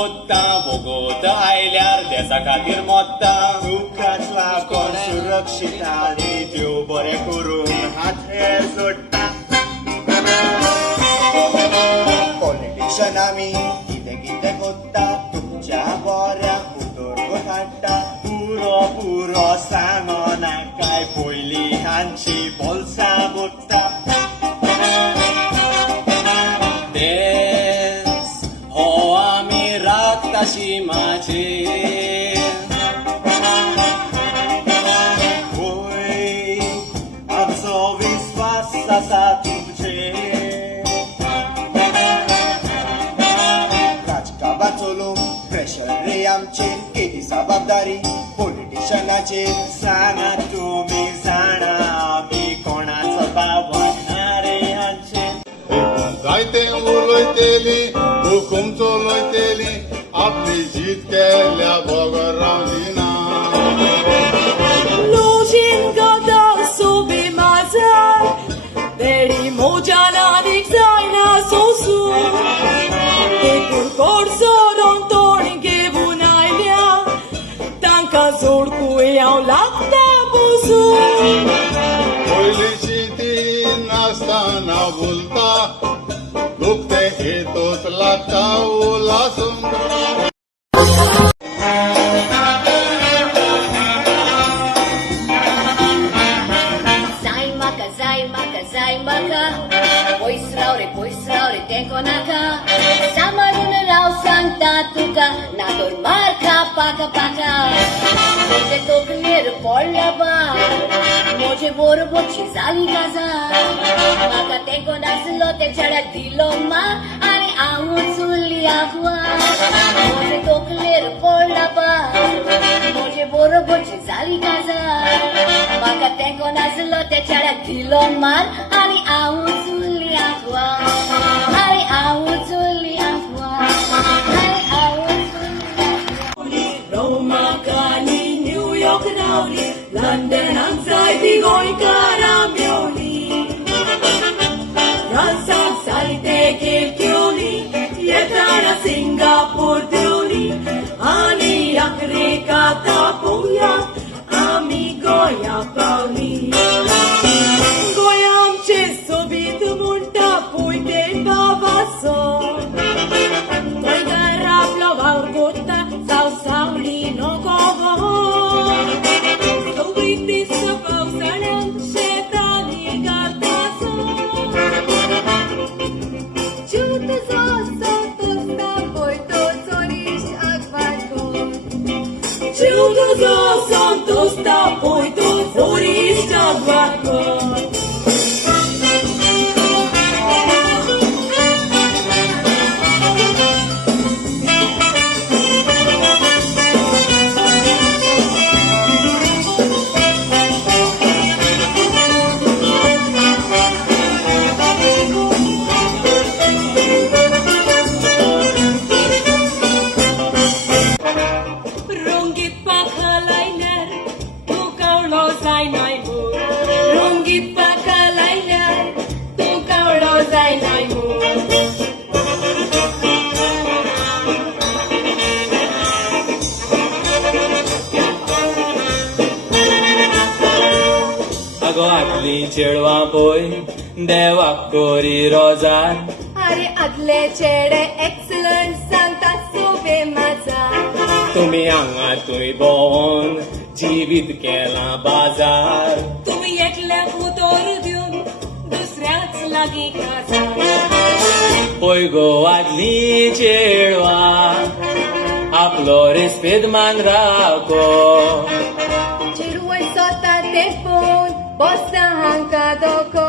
वोत्ता वोगोत आयल्यार देसा खातीर मोत्ता तुकाच लागून सुरक्षीत आनी देव बरें करून हाते जोडटा पॉलिटिशियन आमी कितें कितें कोत्ता तुमच्या बऱ्याक उदरगत हाडटा पुरो सांगो नाकाय पयलीं हांची बोल्सां बोत्ता देस हो आमी राखताशी माझे विश्वास आसा तुमचेर राजकारणाक चलोवंक प्रेशर रे आमचेर केदी जबाबदारी पॉलिटिशियनाचेर सांगात तुमी जाणा आमी कोणाचो भाव वाडना रे हांचेर जायते उलयतेली हुकूम चलयतेली आपली जीत केल्या बगर रावदिना Luzin gada sobie mazar Deri mojananik zajna sosu Ekur korso don toni gebunajlja Tanka zorku jau lakta bosu पयलीची ती नासतना बोलता दुखते हेतूत लागता उलासून Zaimaka Poisraure tenkonaka Samaruna rau santa tuka Nador marka paka paka Moje tokner pollaba Moje boro bochi zali gaza Maka tenkonas lote chada diloma Ani ahun suli ahua Moje tokner pollaba Moje boro bochi zali gaza Maka tenkonas lote chada diloma Ani ahun suli ahua Ani ahun suli ahua Ani ahun suli ahua Roma kani New York nauli London anxiety going karamioli Ransa saite kelkioli Yetana Singapore dioli Ani akre kata puya Ami goya pauli Goyam ce sobit munta puite bavaso Noi garablo vargota sau sauli no gogo Sobriti să pausanem șetani gataso Ciută zosa tosta poi toți oriși acvaco Ciută zosa tosta poi toți oriși acvaco Rungit pakalainer, tu kaulo zai noi mu. Rungit pakalainer, tu kaulo zai noi mu. आगो आटली चेडवा पळय देवाक कोरी रोजार अरे आदले चेडे एक्सलंट सांगता सोबे माझा. तुम्ही हांगा थंय भोंवून जिवीत केला बाजार तुम्ही एकल्या उतर दिवन दुसऱ्याच लागीं काजार. पळय गो आदली चेडवा आपलो रेस्पेद मान राखो चिरवय स्वता ते पोवन बसता हांका दोको.